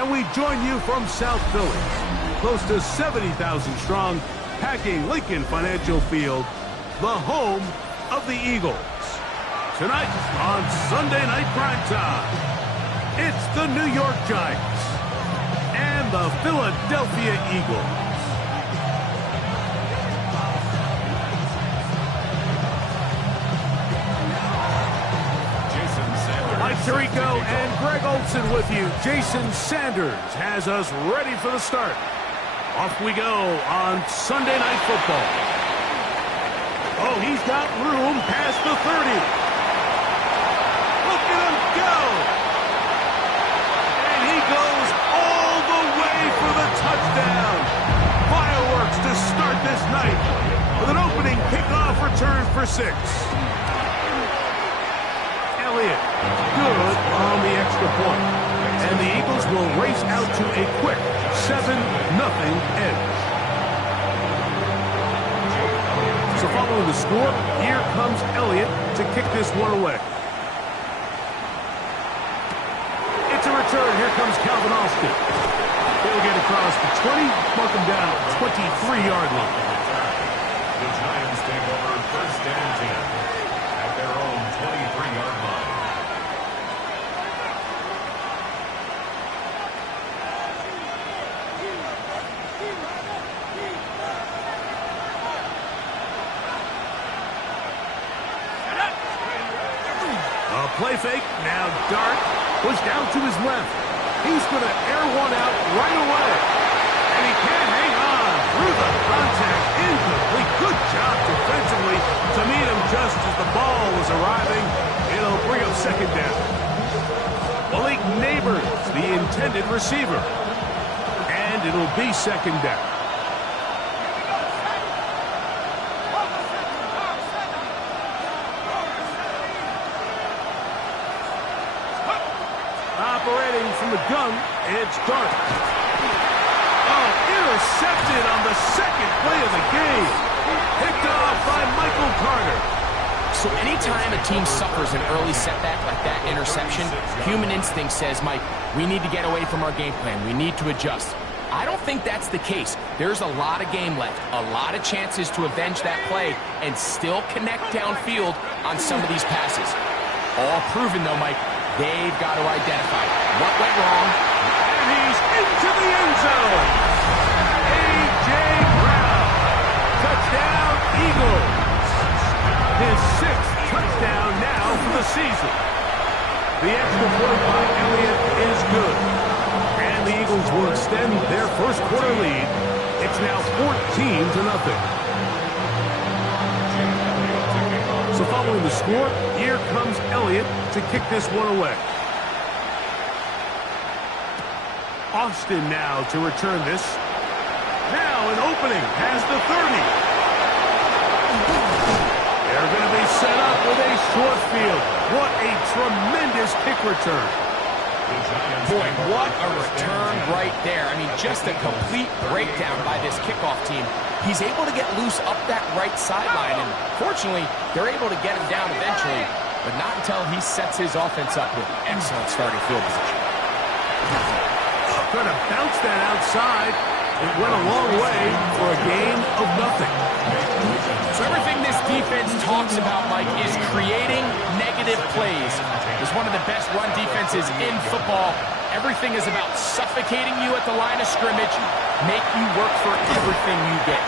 And we join you from South Philly, close to 70,000 strong, packing Lincoln Financial Field, the home of the Eagles. Tonight on Sunday Night Primetime, it's the New York Giants and the Philadelphia Eagles. Mike Tirico and Greg Olson with you. Jason Sanders has us ready for the start. Off we go on Sunday Night Football. Oh, he's got room past the 30. Look at him go. And he goes all the way for the touchdown. Fireworks to start this night with an opening kickoff return for 6. Elliott, good on the extra point. And the Eagles will race out to a quick 7-0 edge. So following the score, here comes Elliott to kick this one away. It's a return. Here comes Calvin Austin. They'll get across the 20, mark him down at 23-yard line. The Giants take over first and 10 at their own 23-yard line. Play fake, now Dart, pushed down to his left. He's going to air one out right away. And he can't hang on through the contact. Incomplete. Good job defensively to meet him just as the ball was arriving. It'll bring up second down. Malik Neighbors, the intended receiver. And it'll be second down. Operating from the gun, it's Dart. Oh, intercepted on the second play of the game. Picked off by Michael Carter. So anytime a team suffers an early setback like that interception, human instinct says, Mike, we need to get away from our game plan. We need to adjust. I don't think that's the case. There's a lot of game left, a lot of chances to avenge that play and still connect downfield on some of these passes. All proven, though, Mike. They've got to identify what went wrong. And he's into the end zone. A.J. Brown. Touchdown, Eagles. His 6th touchdown now for the season. The extra point by Elliott is good. And the Eagles will extend their first quarter lead. It's now 14-0. So following the score, here comes Elliott to kick this one away. Austin now to return this. Now an opening past the 30. They're going to be set up with a short field. What a tremendous kick return. Boy, what a return right there. I mean, just a complete breakdown by this kickoff team. He's able to get loose up that right sideline, and fortunately, they're able to get him down eventually, but not until he sets his offense up with excellent starting field position. Going to bounce that outside. It went a long way for a gain of nothing. So everything this defense talks about, Mike, is creating negative plays. It's one of the best run defenses in football. Everything is about suffocating you at the line of scrimmage, make you work for everything you get.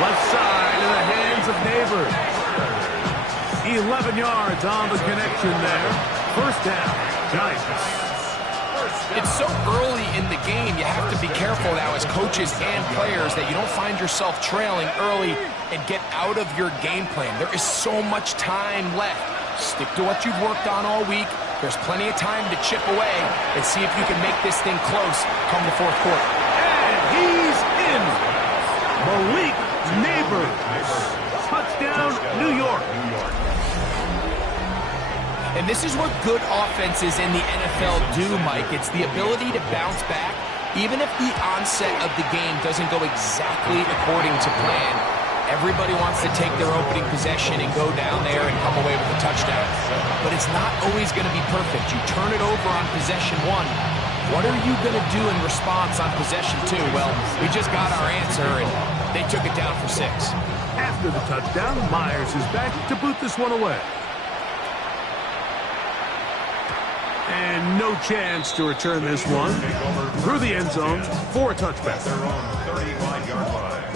Left side in the hands of Neighbors. 11 yards on the connection there. First down, Giants. It's so early in the game, you have to be careful now as coaches and players that you don't find yourself trailing early and get out of your game plan. There is so much time left. Stick to what you've worked on all week. There's plenty of time to chip away and see if you can make this thing close come the fourth quarter. And he's in. Malik Neighbors. Touchdown, New York. And this is what good offenses in the NFL do, Mike. It's the ability to bounce back, even if the onset of the game doesn't go exactly according to plan. Everybody wants to take their opening possession and go down there and come away with a touchdown. But it's not always going to be perfect. You turn it over on possession one, What are you going to do in response on possession 2? Well, we just got our answer, and they took it down for 6. After the touchdown, Myers is back to boot this one away. And no chance to return this one. Through the end zone for a touchback.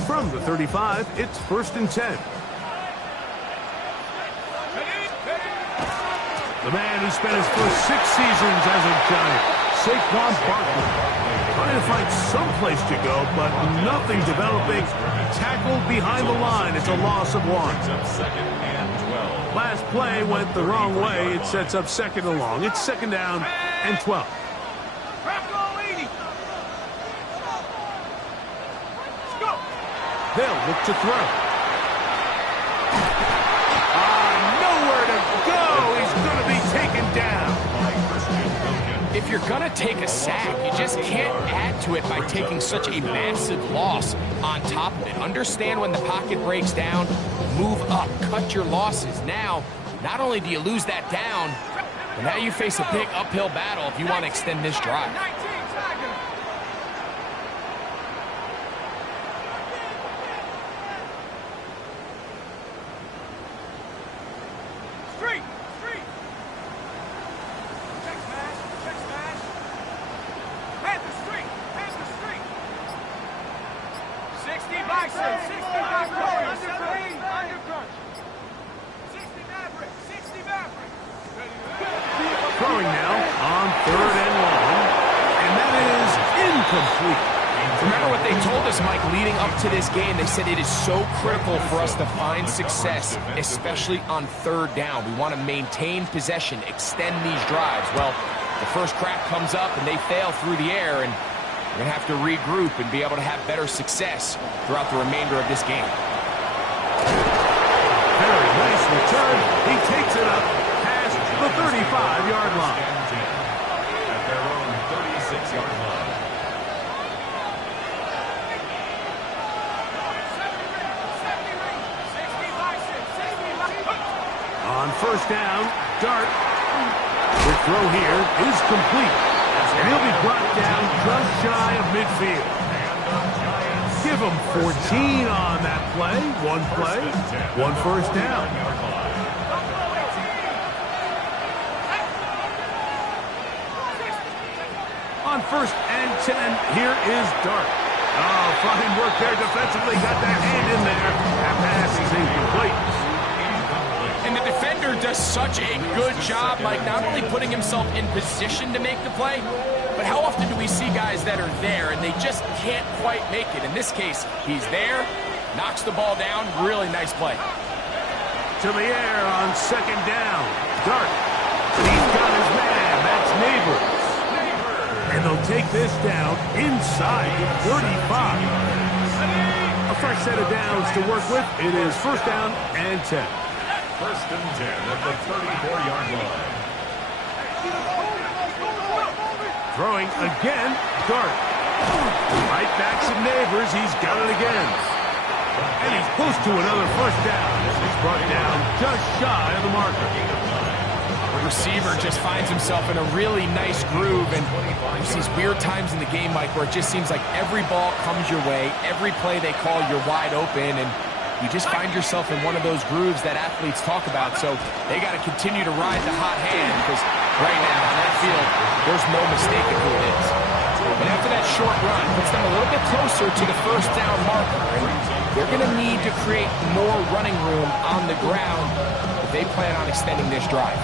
From the 35, it's 1st and 10. The man who spent his first 6 seasons as a Giant, Saquon Barkley, trying to find some place to go, but nothing developing. Tackled behind the line. It's a loss of 1. Last play went the wrong way. It sets up 2nd and long. It's 2nd down and 12. They'll look to throw. Nowhere to go. He's going to be taken down. If you're going to take a sack, you just can't add to it by taking such a massive loss on top of it. Understand when the pocket breaks down, move up, cut your losses. Now, not only do you lose that down, but now you face a big uphill battle if you want to extend this drive. Throwing now on 3rd and long, and that is incomplete. Remember what they told us, Mike, leading up to this game. They said it is so critical for us to find success, especially on 3rd down. We want to maintain possession, extend these drives. Well, the first crack comes up, and they fail through the air, and we're going to have to regroup and be able to have better success throughout the remainder of this game. Very nice return. He takes it up past the 35-yard line. At their own 36-yard line. On 1st down, Dart. The throw here is complete. And he'll be brought down just shy of midfield. Give him 14 on that play. 1 first down. On 1st and 10, here is Dart. Oh, fine work there defensively. Got that hand in there. That pass is incomplete. And the defender does such a good job, Mike, not only putting himself in position to make the play, but how often do we see guys that are there and they just can't quite make it? In this case, he's there, knocks the ball down, really nice play. To the air on 2nd down. Dart. He's got his man. That's Neighbors. And they'll take this down inside the 35. A fresh set of downs to work with. It is 1st down and 10. 1st and 10 at the 34-yard line. Throwing again, Dart. Right back to Neighbors. He's got it again. And he's close to another 1st down. He's brought down just shy of the marker. The receiver just finds himself in a really nice groove, and there's these weird times in the game, Mike, where it just seems like every ball comes your way, every play they call, you're wide open, and you just find yourself in one of those grooves that athletes talk about. So they got to continue to ride the hot hand, because right now on that field, there's no mistaking who it is. And after that short run, puts them a little bit closer to the 1st down marker. And they're going to need to create more running room on the ground if they plan on extending this drive.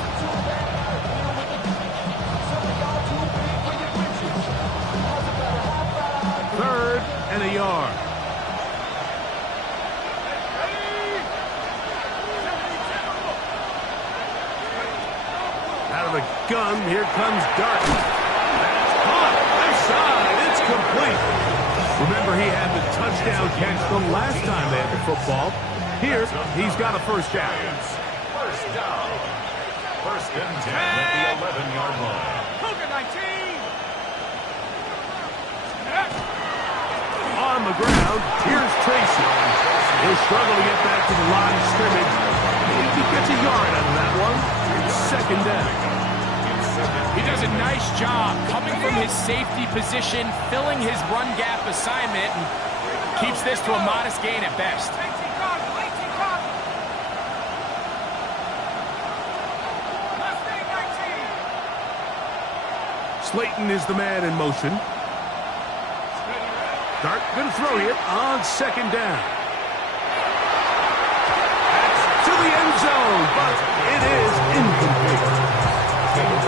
Third and a yard. Out of the gun, here comes Dart. That's caught. Left side. It's complete. Remember, he had the touchdown catch the last time they had the football. Here, he's got a 1st down. 1st down. 1st and 10 at the 11-yard line. On the ground, here's Tracy. He'll struggle to get back to the line of scrimmage. If he gets a yard out of that one, it's 2nd down. He does a nice job coming from his safety position, filling his run gap assignment, and keeps this to a modest gain at best. Slayton is the man in motion. Dart going to throw here on second down. That's to the end zone, but it is incomplete.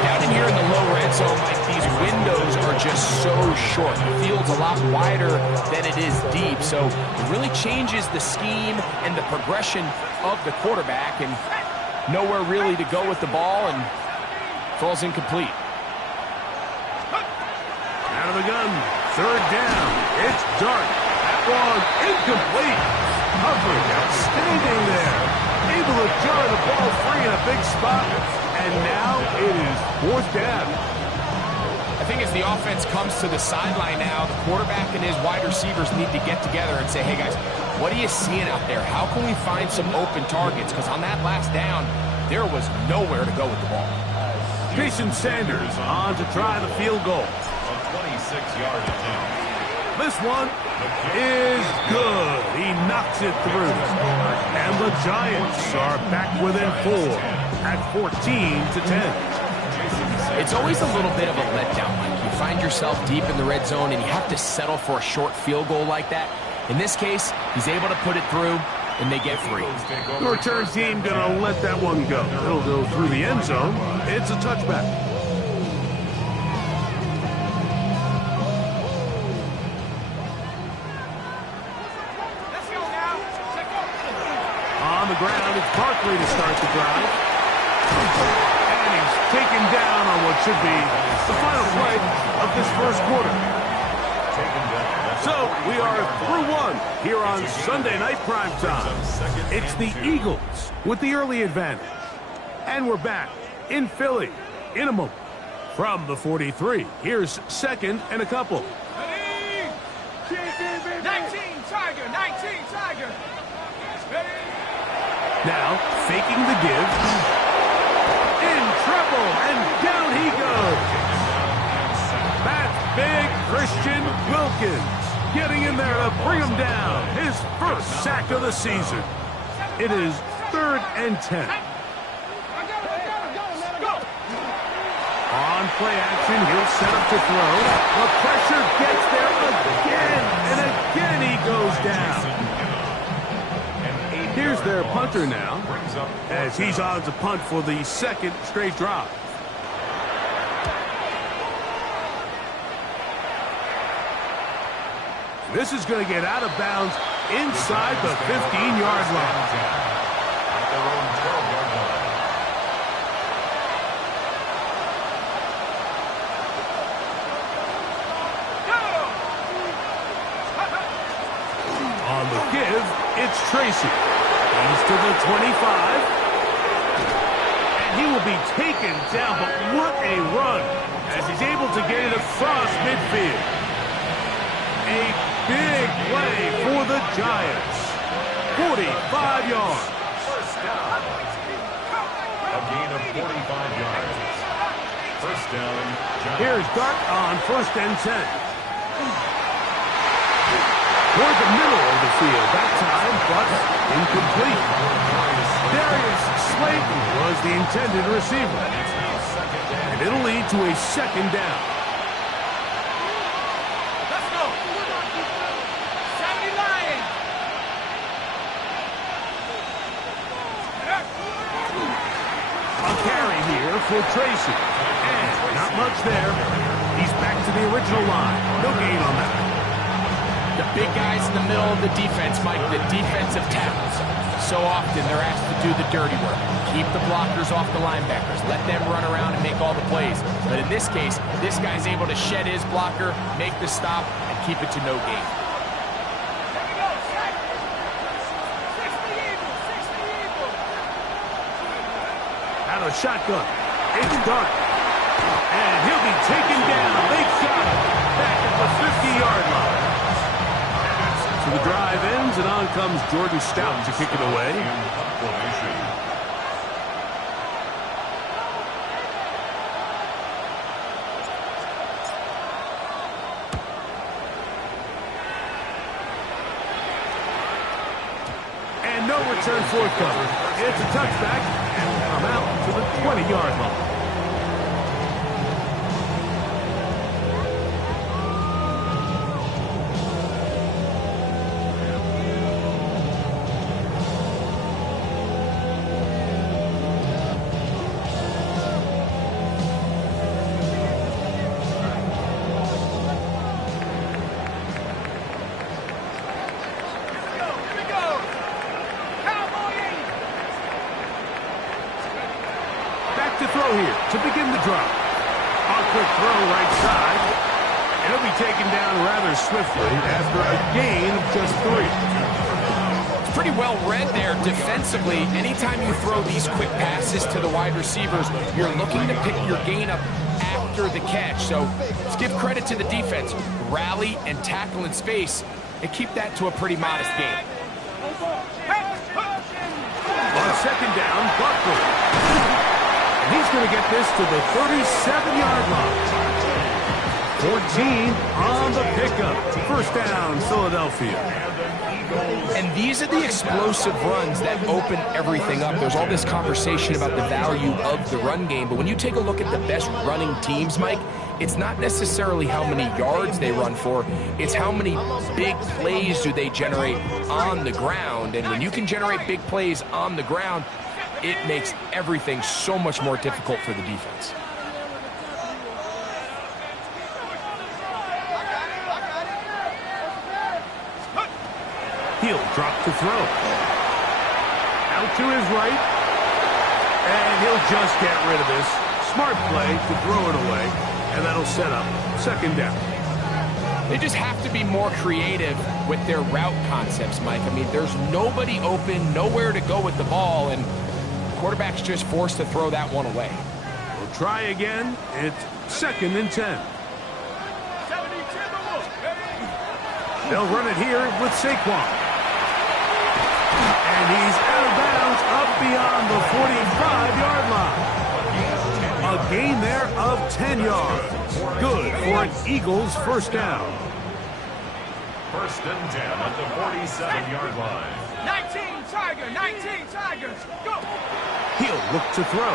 Down in here in the low red zone, Mike, these windows are just so short. The field's a lot wider than it is deep, so it really changes the scheme and the progression of the quarterback, and nowhere really to go with the ball, and falls incomplete. Out of the gun, third down. It's Dart. That one incomplete. Coverage outstanding there. Able to jar the ball free in a big spot. And now it is fourth down. I think as the offense comes to the sideline now, the quarterback and his wide receivers need to get together and say, hey guys, what are you seeing out there? How can we find some open targets? Because on that last down, there was nowhere to go with the ball. Jason Sanders on to try the field goal. 26-yard attempt. This one is good. He knocks it through. And the Giants are back within 4 at 14-10. It's always a little bit of a letdown, Mike. You find yourself deep in the red zone and you have to settle for a short field goal like that. In this case, he's able to put it through and they get free. The return team gonna let that one go. It'll go through the end zone. It's a touchback. On the ground, it's Barkley to start the drive. And he's taken down on what should be the final play of this first quarter. So we are through one here on Sunday Night Primetime. It's the Eagles with the early advantage. And we're back in Philly in a moment. From the 43, here's second and a couple. 19 Tiger, 19 Tiger. Now, faking the give. In trouble, and down he goes. That's big Christian Wilkins getting in there to bring him down. His first sack of the season. It is 3rd and 10. On play action, he'll set up to throw. The pressure gets there again, and again he goes down. Here's their punter now, as he's on to punt for the second straight drive. This is going to get out of bounds inside the 15-yard line. At their own 12-yard line. On the give, it's Tracy. He's to the 25. And he will be taken down, but what a run as he's able to get it across midfield. A big play for the Giants. 45 yards. First down. A gain of 45 yards. First down, Giants. Here's Dart on 1st and 10. Toward the middle of the field that time, but incomplete. Darius Slayton was the intended receiver. And it'll lead to a second down. Let's go. 70 Lions. A carry here for Tracy. And not much there. He's back to the original line. No gain on that. The big guys in the middle of the defense, Mike, the defensive tackles. So often they're asked to do the dirty work. Keep the blockers off the linebackers. Let them run around and make all the plays. But in this case, this guy's able to shed his blocker, make the stop, and keep it to no gain. Out of shotgun. It's Dart. And he'll be taken down. They got him back at the 50-yard line. So the drive ends, and on comes Jordan Stout to kick it away. return forthcoming. It's a touchback, and will come out to the 20-yard line. To throw here to begin the drive. On quick throw right side. And he'll be taken down rather swiftly after a gain of just 3. It's pretty well read there defensively. Anytime you throw these quick passes to the wide receivers, you're looking to pick your gain up after the catch. So let's give credit to the defense. Rally and tackle in space and keep that to a pretty modest gain. On second down, Buckley. He's going to get this to the 37-yard line. 14 on the pickup. First down, Philadelphia. And these are the explosive runs that open everything up. There's all this conversation about the value of the run game, but when you take a look at the best running teams, Mike, it's not necessarily how many yards they run for, it's how many big plays do they generate on the ground. And when you can generate big plays on the ground, it makes everything so much more difficult for the defense. He'll drop to throw. Out to his right. And he'll just get rid of this. Smart play to throw it away. And that'll set up second down. They just have to be more creative with their route concepts, Mike. I mean, there's nobody open, nowhere to go with the ball, and quarterback's just forced to throw that one away. We'll try again. It's second and 10. They'll run it here with Saquon. And he's out of bounds up beyond the 45-yard line. A gain there of 10 yards. Good for an Eagles first down. First and 10 at the 47-yard line. 19 Tiger, 19 Tigers, go! He'll look to throw.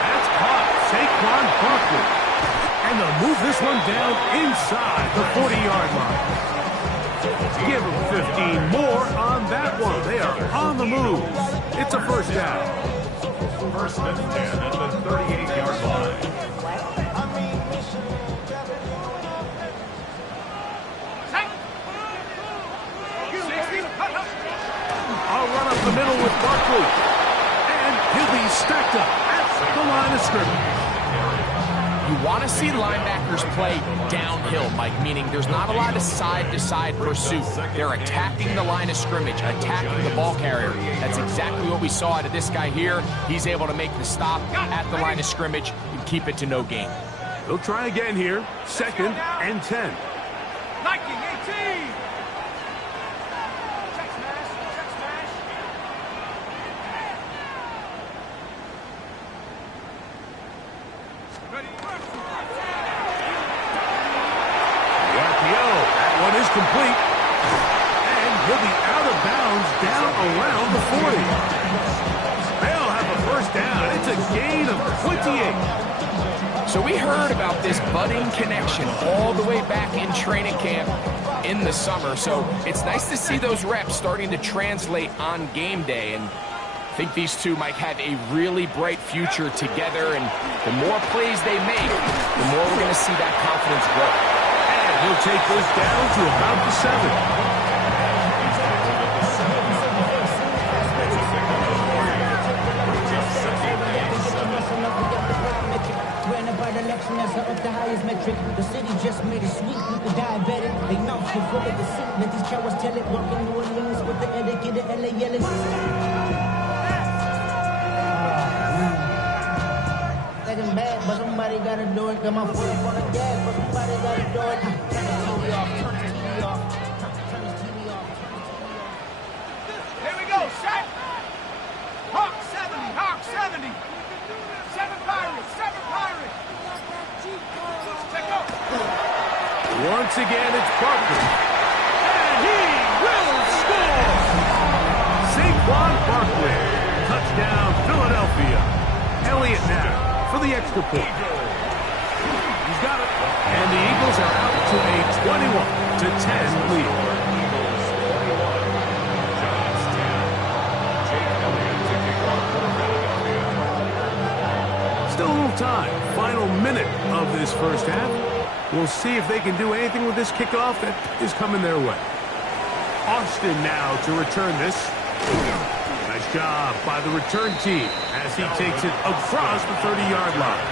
That's caught. Saquon Barkley. And they'll move this one down inside the 40-yard line. Give them 15 more on that one. They are on the move. It's a first down. First and 10 at the 38-yard line. I'll run up the middle with Barkley. And he'll be stacked up at the line of scrimmage. You want to see linebackers play downhill, Mike, meaning there's not a lot of side-to-side pursuit. They're attacking the line of scrimmage, attacking the ball carrier. That's exactly what we saw out of this guy here. He's able to make the stop at the line of scrimmage and keep it to no gain. They'll try again here. Second and 10. Nike 18! Complete. And he'll be out of bounds down around the 40. They'll have a first down. It's a gain of 28. So we heard about this budding connection all the way back in training camp in the summer. So it's nice to see those reps starting to translate on game day. And I think these two might have a really bright future together. And the more plays they make, the more we're going to see that confidence grow. He'll take this down to about the 7. Up the highest metric. The city just made it sweet. People diabetic. They mouths full of deceit. Let these cowards tell it. Walking New Orleans with the etiquette of LA yelling. Second bad, but somebody gotta do it. Got my foot up on the gas, but somebody gotta do it. Turn the TV off. Turn the TV off. Turn the TV off. Here we go, set! Hawk 70, Hawk 70! 7 Pirates, 7 Pirates! Check go! Once again, it's Parker. And he will score! Barkley. Touchdown, Philadelphia. Elliott now for the extra point. He's got it. And the Eagles are out to a 21-10 lead. Still a little time. Final minute of this first half. We'll see if they can do anything with this kickoff that is coming their way. Austin now to return this. Nice job by the return team as he takes it across the 30-yard line.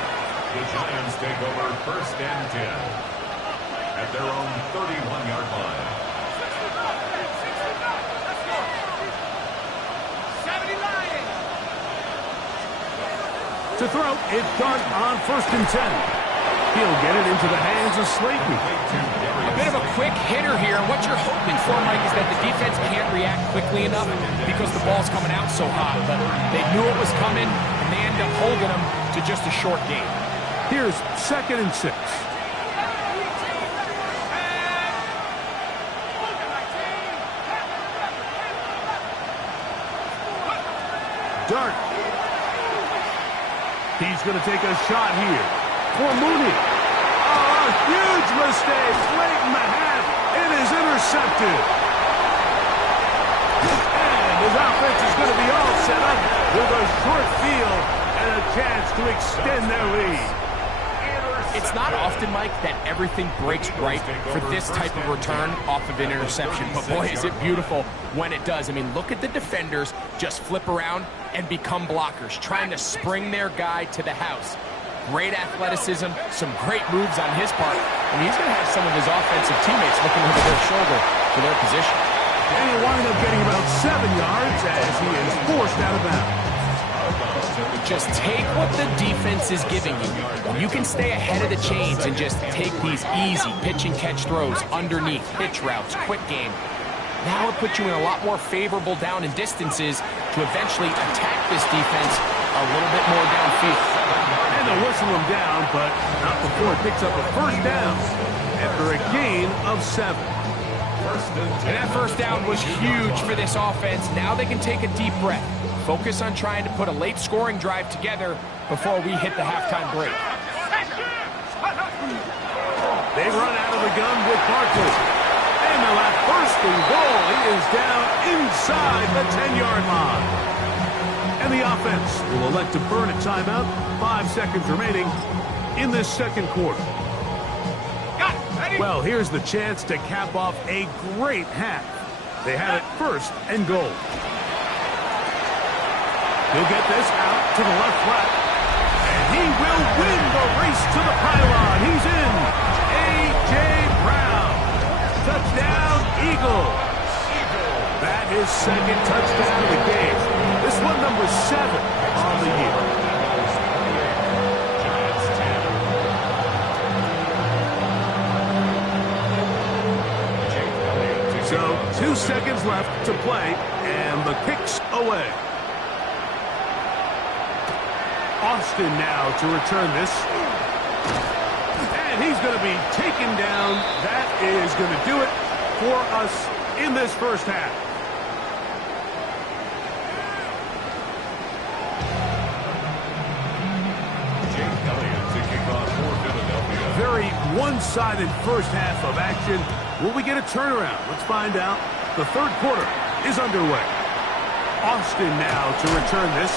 The Giants take over first and 10 at their own 31-yard line. 70 Lions. To throw, it's Dart on first and 10. He'll get it into the hands of Slayton. A bit of a quick hitter here, and what you're hoping for, Mike, is that the defense can't react quickly enough because the ball's coming out so hot. But they knew it was coming, and they ended up holding them to just a short game. Here's 2nd and 6. Dart. He's going to take a shot here for Mooney. Oh, a huge mistake late in the half. It is intercepted. And his offense is going to be all set up with a short field and a chance to extend their lead. It's not often, Mike, that everything breaks right for this type of return off of an interception. But boy, is it beautiful when it does. I mean, look at the defenders just flip around and become blockers, trying to spring their guy to the house. Great athleticism, some great moves on his part, and he's going to have some of his offensive teammates looking over their shoulder for their position. And he'll wind up getting about 7 yards as he is forced out of bounds. Just take what the defense is giving you. You can stay ahead of the chains and just take these easy pitch and catch throws underneath, pitch routes, quick game. Now it puts you in a lot more favorable down and distances to eventually attack this defense a little bit more downfield. And they'll whistle him down, but not before it picks up a first down after a gain of 7. And that first down was huge for this offense. Now they can take a deep breath. Focus on trying to put a late scoring drive together before we hit the halftime break. They run out of the gun with Barkley. And the last first and goal. He is down inside the 10-yard line. And the offense will elect to burn a timeout. 5 seconds remaining in this second quarter. Well, here's the chance to cap off a great half. They had it first and goal. He'll get this out to the left flat. And he will win the race to the pylon. He's in. A.J. Brown. Touchdown, Eagles. That is 2nd touchdown of the game. This one number 7 on the year. So 2 seconds left to play, and the kick's away. Austin now to return this. And he's going to be taken down. That is going to do it for us in this first half. Very one-sided first half of action. Will we get a turnaround? Let's find out. The third quarter is underway. Austin now to return this.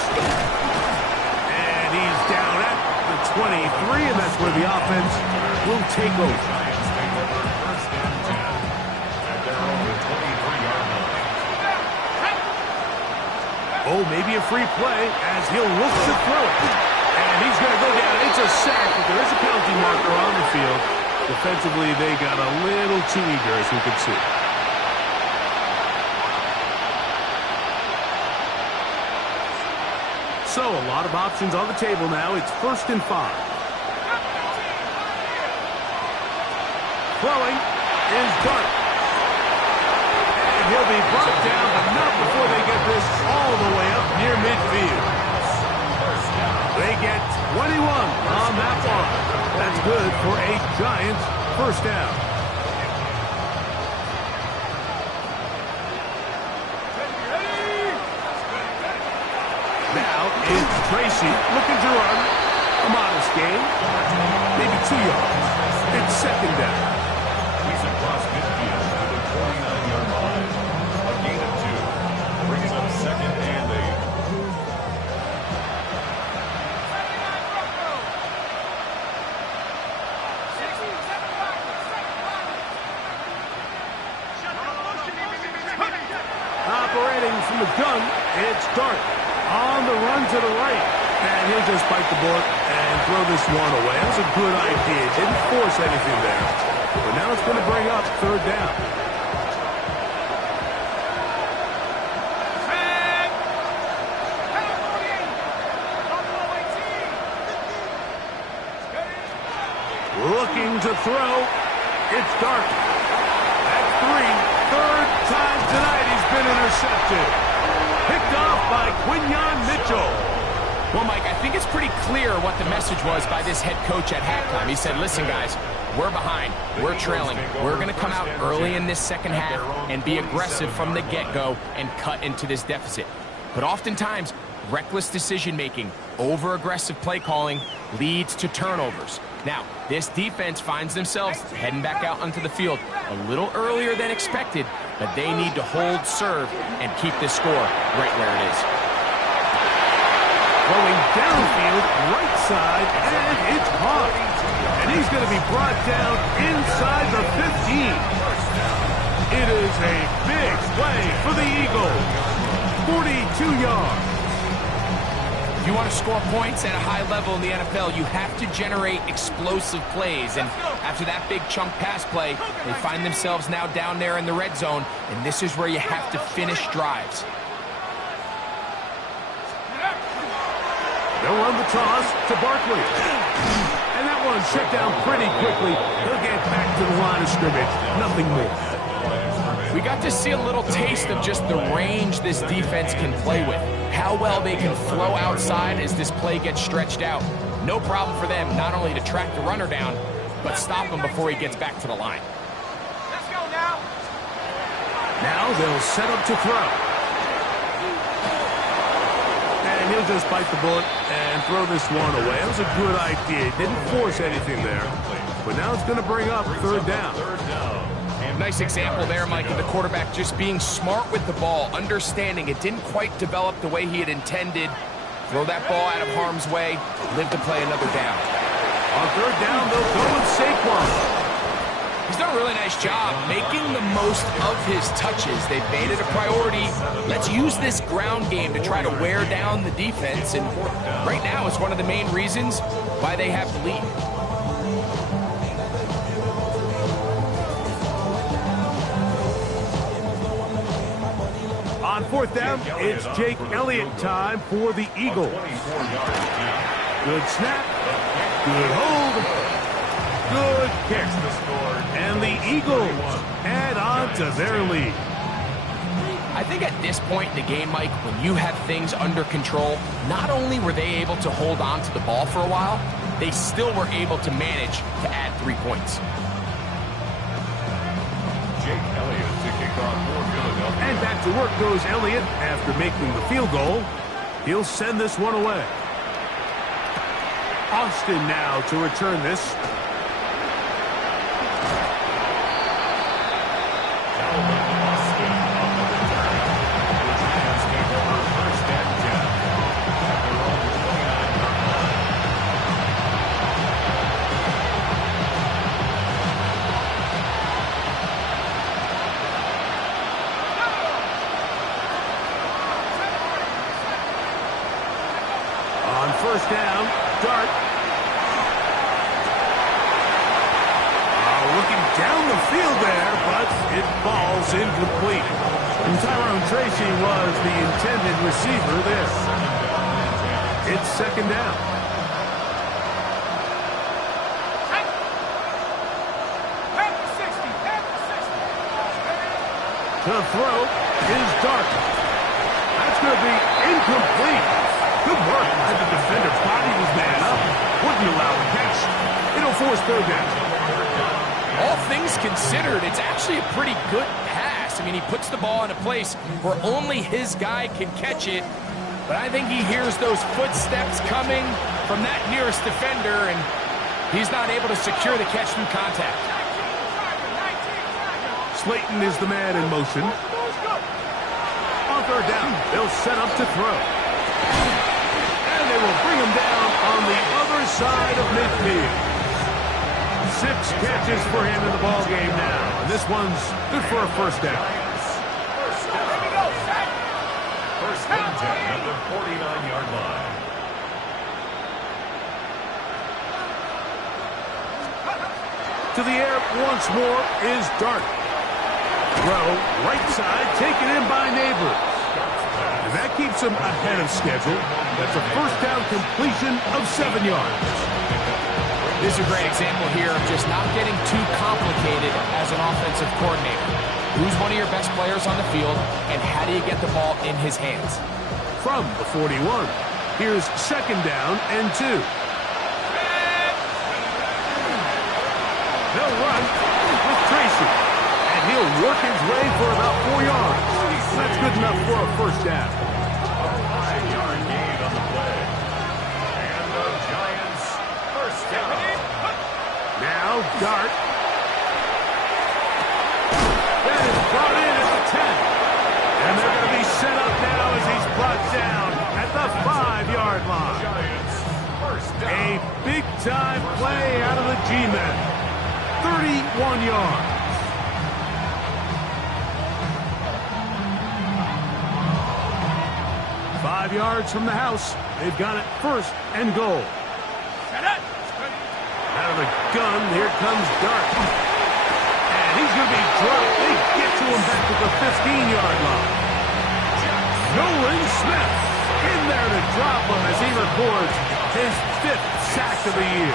And he's down at the 23, and that's where the offense will take over. Oh, maybe a free play as he'll look to throw it. And he's going to go down. It's a sack, but there is a penalty marker on the field. Defensively, they got a little too eager, as we could see. So, a lot of options on the table now. It's 1st and 5. Throwing is Dart. And he'll be brought down, but not before they get this all the way up near midfield. They get 21 on that one. That's good for a Giants first down. receive, looking to run. A modest gain. Maybe 2 yards. It's second down. He's across midfield to the 29-yard line. A gain of 2. Brings up second and 8. Operating from the gun, it's Dart. On the run to the right. And he'll just bite the bullet and throw this one away. That's a good idea. Didn't force anything there. But now it's going to bring up third down. Looking to throw. It's Dart. That's 3. Third time tonight he's been intercepted. Picked off by Quinyon Mitchell. Well, Mike, I think it's pretty clear what the message was by this head coach at halftime. He said, listen, guys, we're behind. We're trailing. We're going to come out early in this second half and be aggressive from the get-go and cut into this deficit. But oftentimes, reckless decision-making, over-aggressive play calling leads to turnovers. Now, this defense finds themselves heading back out onto the field a little earlier than expected, but they need to hold serve and keep this score right where it is. Going downfield, right side, and it's caught. And he's going to be brought down inside the 15. It is a big play for the Eagles. 42 yards. If you want to score points at a high level in the NFL, you have to generate explosive plays. And after that big chunk pass play, they find themselves now down there in the red zone, and this is where you have to finish drives. They'll run the toss to Barkley. And that one shut down pretty quickly. He'll get back to the line of scrimmage. Nothing more. We got to see a little taste of just the range this defense can play with. How well they can flow outside as this play gets stretched out. No problem for them not only to track the runner down, but stop him before he gets back to the line. Let's go now. Now they'll set up to throw. And he'll just bite the bullet and throw this one away. That was a good idea. Didn't force anything there. But now it's going to bring up third down. Nice example there, Mike, of the quarterback just being smart with the ball, understanding it didn't quite develop the way he had intended. Throw that ball out of harm's way, live to play another down. On third down, they'll go with Saquon. He's done a really nice job making the most of his touches. They've made it a priority. Let's use this ground game to try to wear down the defense. And right now, it's one of the main reasons why they have the lead. On fourth down, it's Jake Elliott time for the Eagles. Good snap. Good hold. Good kick. And the Eagles add on to their lead. I think at this point in the game, Mike, when you have things under control, not only were they able to hold on to the ball for a while, they still were able to manage to add 3 points. Jake Elliott to kick off for Philadelphia. And back to work goes Elliott after making the field goal. He'll send this one away. Austin now to return this. First down, Dart. Looking down the field there, but it falls incomplete. And Tyrone Tracy was the intended receiver there. It's second down. To throw is Dart. That's going to be incomplete. Good work by the defender. Body was man up. Wouldn't allow a catch. It'll force third down. All things considered, it's actually a pretty good pass. I mean, he puts the ball in a place where only his guy can catch it. But I think he hears those footsteps coming from that nearest defender, and he's not able to secure the catch through contact. Slayton is the man in motion. On third down, they'll set up to throw. And they will bring him down on the other side of midfield. 6 catches for him in the ball game now. And this one's good for a first down. First and 10 at the 49-yard line. To the air once more is Dart. Throw, right side, taken in by Neighbors. And that keeps him ahead of schedule. That's a first down completion of 7 yards. This is a great example here of just not getting too complicated as an offensive coordinator. Who's one of your best players on the field, and how do you get the ball in his hands? From the 41, here's second down and 2. They'll run with Tracy, and he'll work his way for about 4 yards. That's good enough for a first down. A 5-yard gain on the play. And the Giants first down. Now Dart. That is brought in at the 10. And they're going to be set up now as he's brought down at the 5-yard line. Giants first down. A big-time play out of the G-men. 31 yards. Five yards from the house. They've got it first and goal. Out of the gun, here comes Dart. And he's going to be dropped. They get to him back at the 15-yard line. Nolan Smith in there to drop him as he records his 5th sack of the year.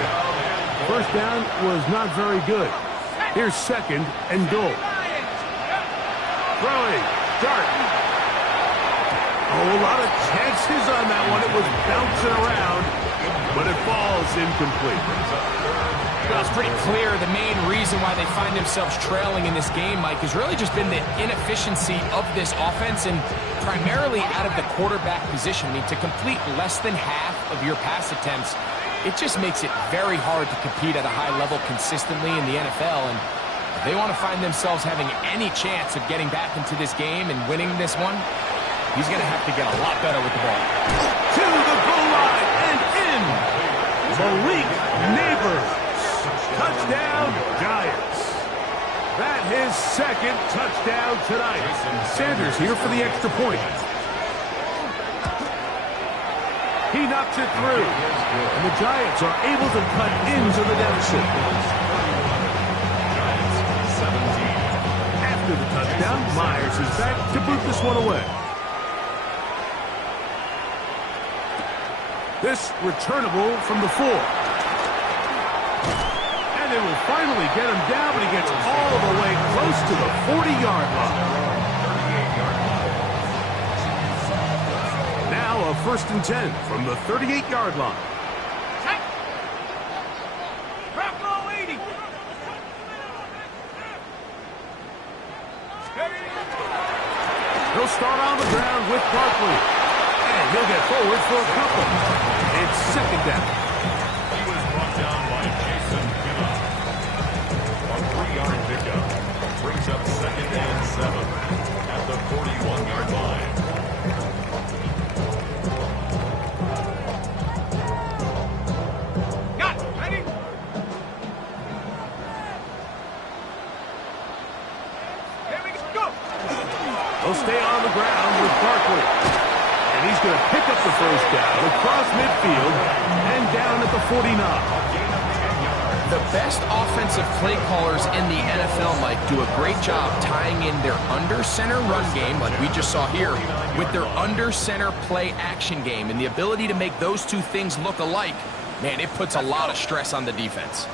First down was not very good. Here's second and goal. Throwing, Dart. Oh, a lot of chances on that one. It was bouncing around, but it falls incomplete. Well, it's pretty clear the main reason why they find themselves trailing in this game, Mike, has really just been the inefficiency of this offense and primarily out of the quarterback position. I mean, to complete less than half of your pass attempts, it just makes it very hard to compete at a high level consistently in the NFL. And if they want to find themselves having any chance of getting back into this game and winning this one, he's going to have to get a lot better with the ball. To the goal line and in. Malik Neighbors. Touchdown, Giants. That his second touchdown tonight. Sanders here for the extra point. He knocks it through. And the Giants are able to cut into the deficit. Giants 17. After the touchdown, Myers is back to boot this one away. This returnable from the 4. And they will finally get him down, but he gets all the way close to the 40-yard line. Now a first and 10 from the 38-yard line. Bravo 80. He'll start on the ground with Barkley. And he'll get forward for a couple. It's second down. He was brought down by Jason Pinnock. A 3-yard pickup brings up second and 7 at the 41-yard line. Got it. Ready? Here we go. They'll stay on the ground with Barkley. And he's going to pick up the first down across midfield and down at the 49. The best offensive play callers in the NFL, Mike, do a great job tying in their under-center run game, like we just saw here, with their under-center play action game. And the ability to make those two things look alike, man, it puts a lot of stress on the defense.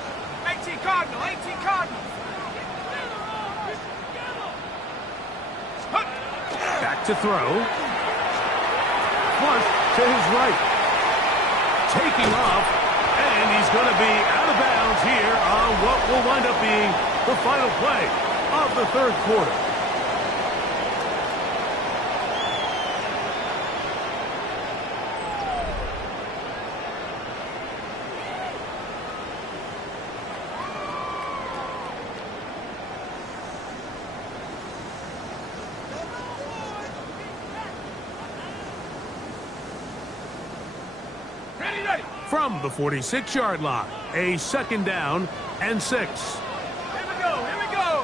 18 Cardinal, 18 Cardinal. Back to throw. Flush to his right. Taking off, and he's going to be out of bounds here on what will wind up being the final play of the third quarter. From the 46-yard line, a 2nd down and 6. Here we go, here we go.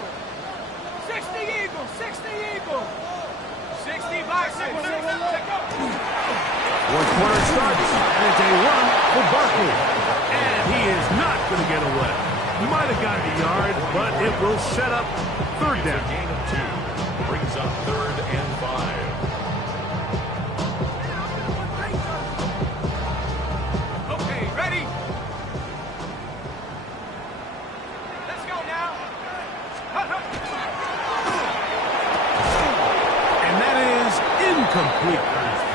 60 Eagles, 60 Eagles. 60 by 6. Fourth quarter starts, and it's a run for Barkley. And he is not going to get away. He might have gotten a yard, but it will set up 3rd down. Gain of 2. Brings up 3rd and 5. Okay, ready? Let's go now. And that is incomplete.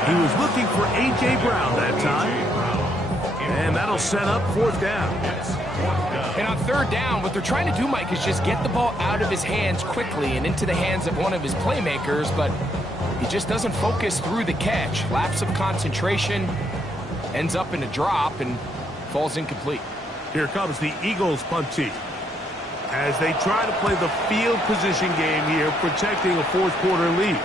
He was looking for A.J. Brown that time. And that'll set up 4th down. And on 3rd down, what they're trying to do, Mike, is just get the ball out of his hands quickly and into the hands of one of his playmakers, but he just doesn't focus through the catch. Lapse of concentration, ends up in a drop, and falls incomplete. Here comes the Eagles punt team as they try to play the field position game here, protecting a 4th quarter lead.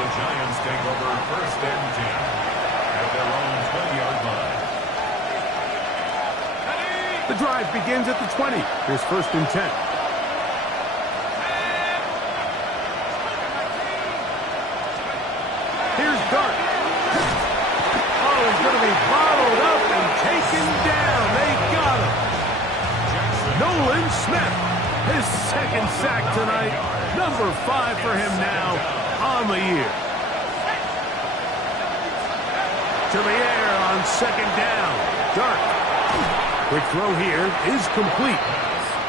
The Giants take over 1st and 10 at their own 20-yard line. The drive begins at the 20. Here's 1st and 10. Here's Dart. Oh, he's going to be bottled up and taken down. They got him. Nolan Smith, his 2nd sack tonight. Number 5 for him now on the year. To the air on 2nd down. Dart. Quick throw here is complete.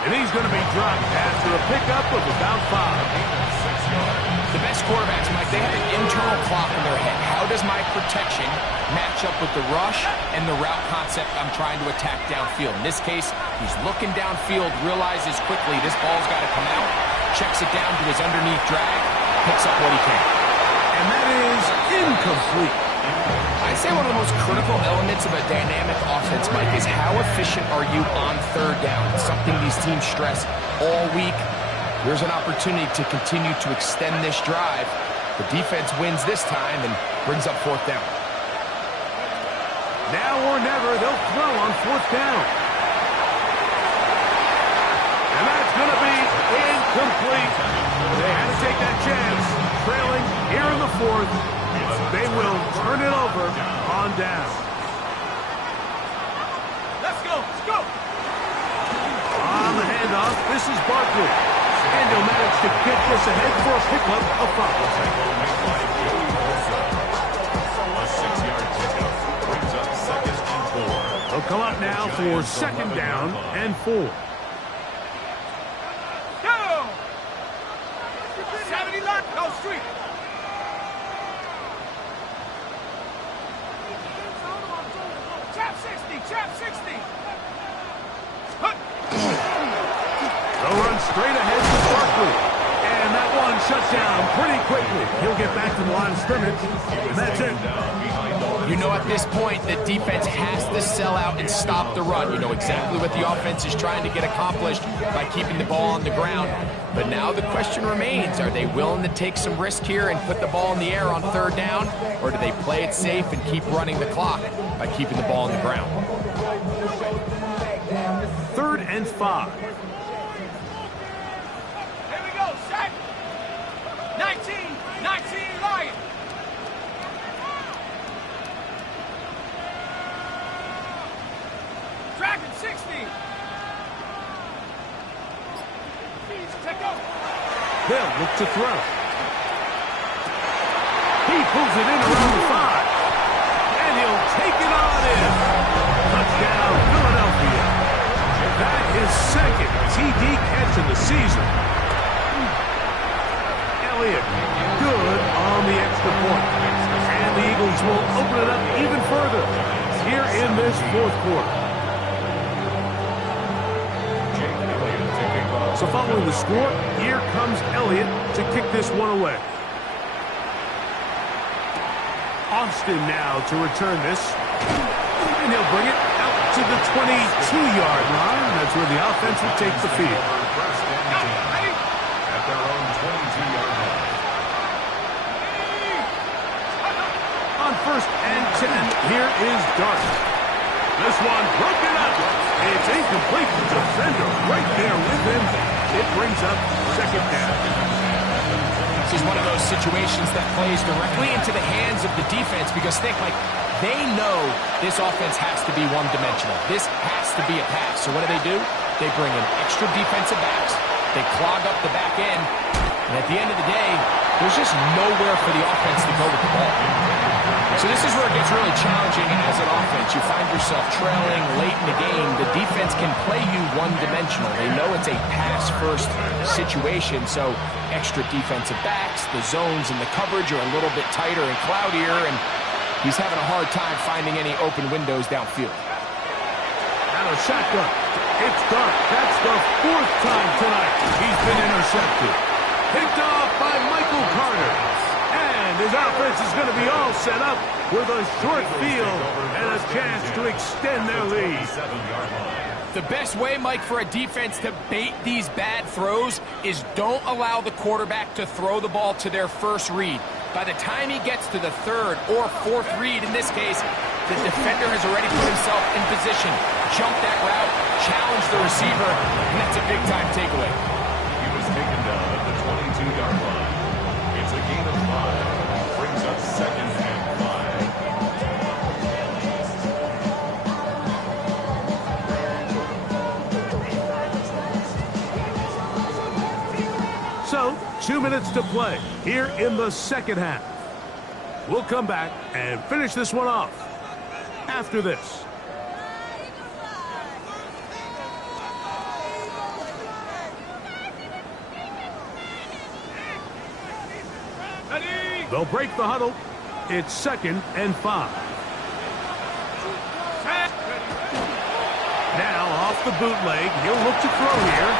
And he's going to be dropped after a pickup of about 5. The best quarterbacks, Mike, they have an internal clock in their head. How does my protection match up with the rush and the route concept I'm trying to attack downfield? In this case, he's looking downfield, realizes quickly this ball's got to come out, checks it down to his underneath drag, picks up what he can. And that is incomplete. I'd say one of the most critical elements of a dynamic offense, Mike, is how efficient are you on 3rd down? It's something these teams stress all week. There's an opportunity to continue to extend this drive. The defense wins this time and brings up 4th down. Now or never, they'll throw on 4th down. And that's going to be incomplete. They had to take that chance, trailing here in the 4th. But they will turn it over on down. Let's go, let's go. On the handoff, this is Barkley. And he'll manage to get this ahead for a pickup of 5. A 6-yard pickup brings up 2nd and 4. They'll come up now for 2nd down and 4. Go! 70 left, go street. Chap 60, chap 60. They'll run straight ahead to Barkley. And that one shut down pretty quickly. He'll get back to the line of scrimmage. And that's it. You know, at this point, the defense has to sell out and stop the run. You know exactly what the offense is trying to get accomplished by keeping the ball on the ground. But now the question remains, are they willing to take some risk here and put the ball in the air on 3rd down? Or do they play it safe and keep running the clock by keeping the ball on the ground? 3rd and 5. Here we go, set. 19 Lion. Dragon 60. Take off. They'll look to throw. He pulls it in around the 5. And he'll take it on in. Touchdown, Philadelphia. That is 2nd TD catch of the season. Elliott, good on the extra point. And the Eagles will open it up even further here in this 4th quarter. So following the score, here comes Elliott to kick this one away. Austin now to return this. And he'll bring it out to the 22-yard line. That's where the offense will take the field. 1st and 10 at their own 22-yard line. On first and 10. Here is Dart. This one broken up. It's incomplete. Defender right there with him. It brings up second down. This is one of those situations that plays directly into the hands of the defense because think like they know this offense has to be one-dimensional. This has to be a pass. So what do? They bring in extra defensive backs. They clog up the back end. And at the end of the day, there's just nowhere for the offense to go with the ball. So this is where it gets really challenging as an offense. You find yourself trailing late in the game. The defense can play you one-dimensional. They know it's a pass-first situation, so extra defensive backs, the zones and the coverage are a little bit tighter and cloudier, and he's having a hard time finding any open windows downfield. Out of shotgun. It's Dart. That's the fourth time tonight he's been intercepted. Picked off by Michael Carter. And his offense is going to be all set up with a short field and a chance to extend their lead. The best way, Mike, for a defense to bait these bad throws is don't allow the quarterback to throw the ball to their first read. By the time he gets to the third or fourth read, in this case, the defender has already put himself in position, jump that route, challenge the receiver, and that's a big-time takeaway. He was taken down at the 22-yard line. It's a gain of 5. Brings up second and 5. So, 2 minutes to play here in the second half. We'll come back and finish this one off after this. They'll break the huddle. It's second and 5. Now off the bootleg. He'll look to throw here.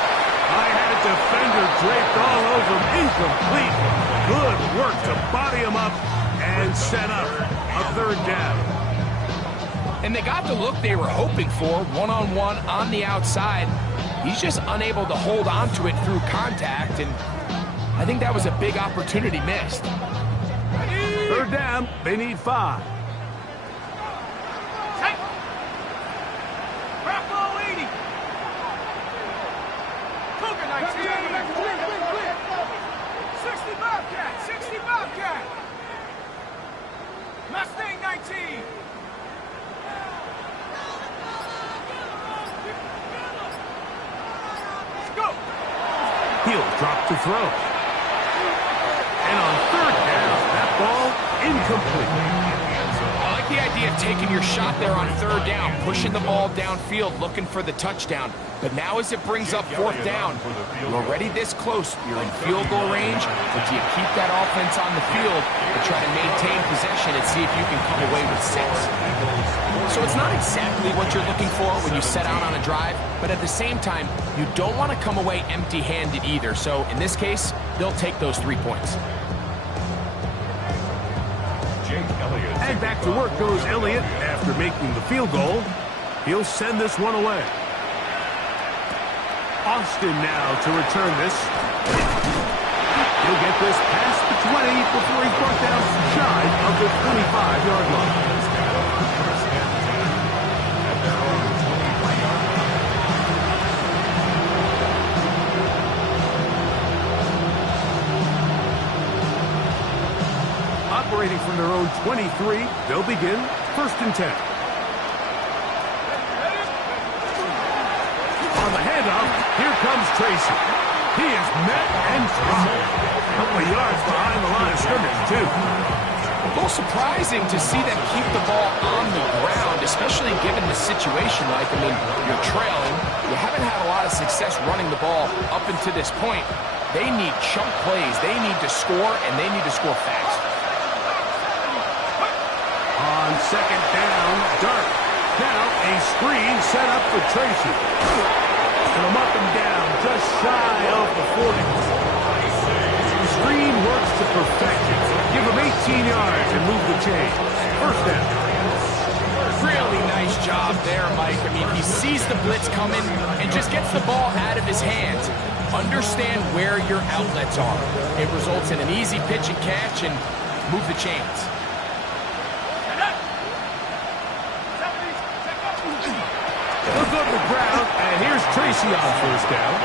I had a defender draped all over him. Incomplete. Good work to body him up and set up a third down. And they got the look they were hoping for, one-on-one on the outside. He's just unable to hold on to it through contact, and I think that was a big opportunity missed. Third down, they need 5. Bravo 80. Cougar 19. 60 Bobcat. 60 Bobcat. Mustang 19. Let's go. He'll drop to throw. And on third down, that ball incomplete. I like the idea of taking your shot there on third down, pushing the ball downfield, looking for the touchdown. But now as it brings up fourth down, you're already this close. You're in field goal range, but do you keep that offense on the field to try to maintain possession and see if you can come away with 6? So it's not exactly what you're looking for when you set out on a drive, but at the same time, you don't want to come away empty-handed either. So in this case, they'll take those 3 points. And back to work goes Elliott after making the field goal. He'll send this one away. Austin now to return this. He'll get this past the 20 before he's brought down shy of the 25-yard line. Operating from their own 23, they'll begin first and 10. On the handoff, here comes Tracy. He is met and tackled. A couple of yards behind the line of scrimmage, too. A little surprising to see them keep the ball on the ground, especially given the situation. Like, I mean, you're trailing. You haven't had a lot of success running the ball up until this point. They need chunk plays. They need to score, and they need to score fast. On second down, Dart. Now a screen set up for Tracy. And a up and down, just shy of the 40. The screen works to perfection. Give him 18 yards and move the chains. First down. Really nice job there, Mike. I mean, he sees the blitz coming and just gets the ball out of his hands. Understand where your outlets are. It results in an easy pitch and catch and move the chains. go to the ground, and here's Tracy on first down.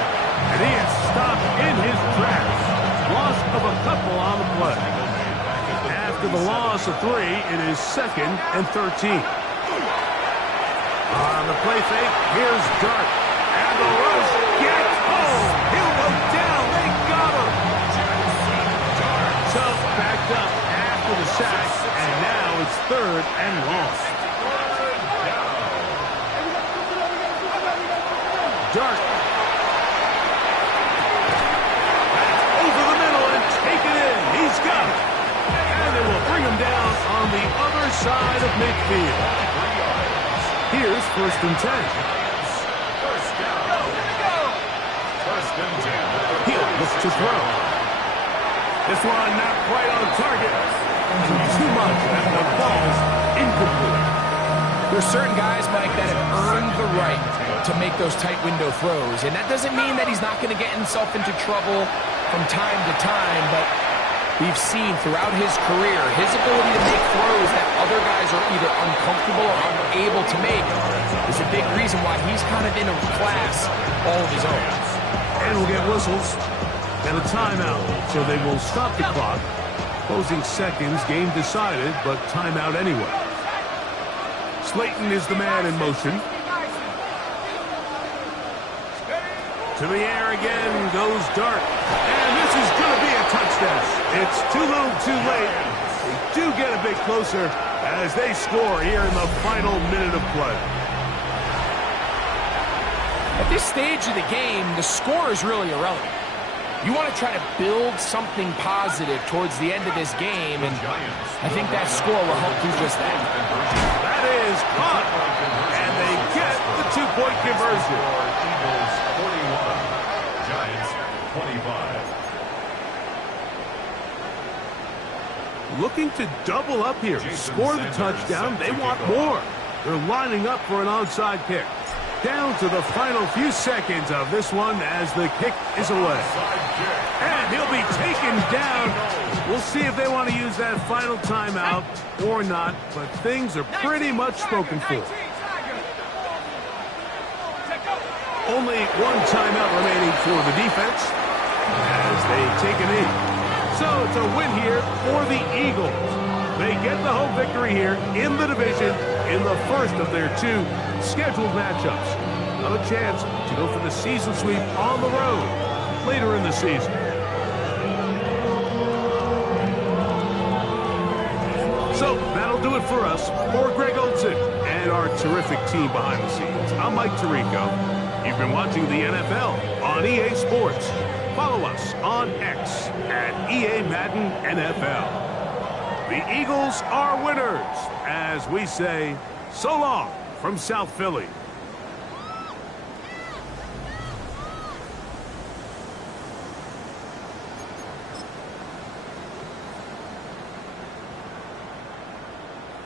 And he is stopped in his tracks. Loss of a couple on the play. After the loss of 3, it is 2nd and 13. On the play fake, here's Dart. And the rush gets home. He'll go down. They got him. So backed up after the sack, and now it's 3rd and long. Dart. That's over the middle and taken in. He's got it. And they will bring him down on the other side of midfield. Here's 1st and 10. Hill looks to throw. This one not quite on target. Too much, and the ball's incomplete. There's certain guys, Mike, that have earned the right to make those tight window throws. And that doesn't mean that he's not going to get himself into trouble from time to time, but we've seen throughout his career his ability to make throws that other guys are either uncomfortable or unable to make is a big reason why he's kind of in a class all of his own. And we'll get whistles and a timeout, so they will stop the clock. Closing seconds, game decided, but timeout anyway. Slayton is the man in motion. To the air again goes Dart. And this is going to be a touchdown. It's too little too late. They do get a bit closer as they score here in the final minute of play. At this stage of the game, the score is really irrelevant. You want to try to build something positive towards the end of this game, and I think that score will help do just that. That is caught, and they get the two-point conversion. Eagles 41, Giants 25. Looking to double up here. Score the touchdown. They want more. They're lining up for an onside kick. Down to the final few seconds of this one as the kick is away. And he'll be taken down. We'll see if they want to use that final timeout or not, but things are pretty much spoken for. Only one timeout remaining for the defense as they take a knee. So it's a win here for the Eagles. They get the home victory here in the division in the first of their 2 scheduled matchups. Another chance to go for the season sweep on the road later in the season. So that'll do it for us. For Greg Olson and our terrific team behind the scenes, I'm Mike Tirico. You've been watching the NFL on EA Sports. Follow us on X at EA Madden NFL. The Eagles are winners, as we say, so long from South Philly.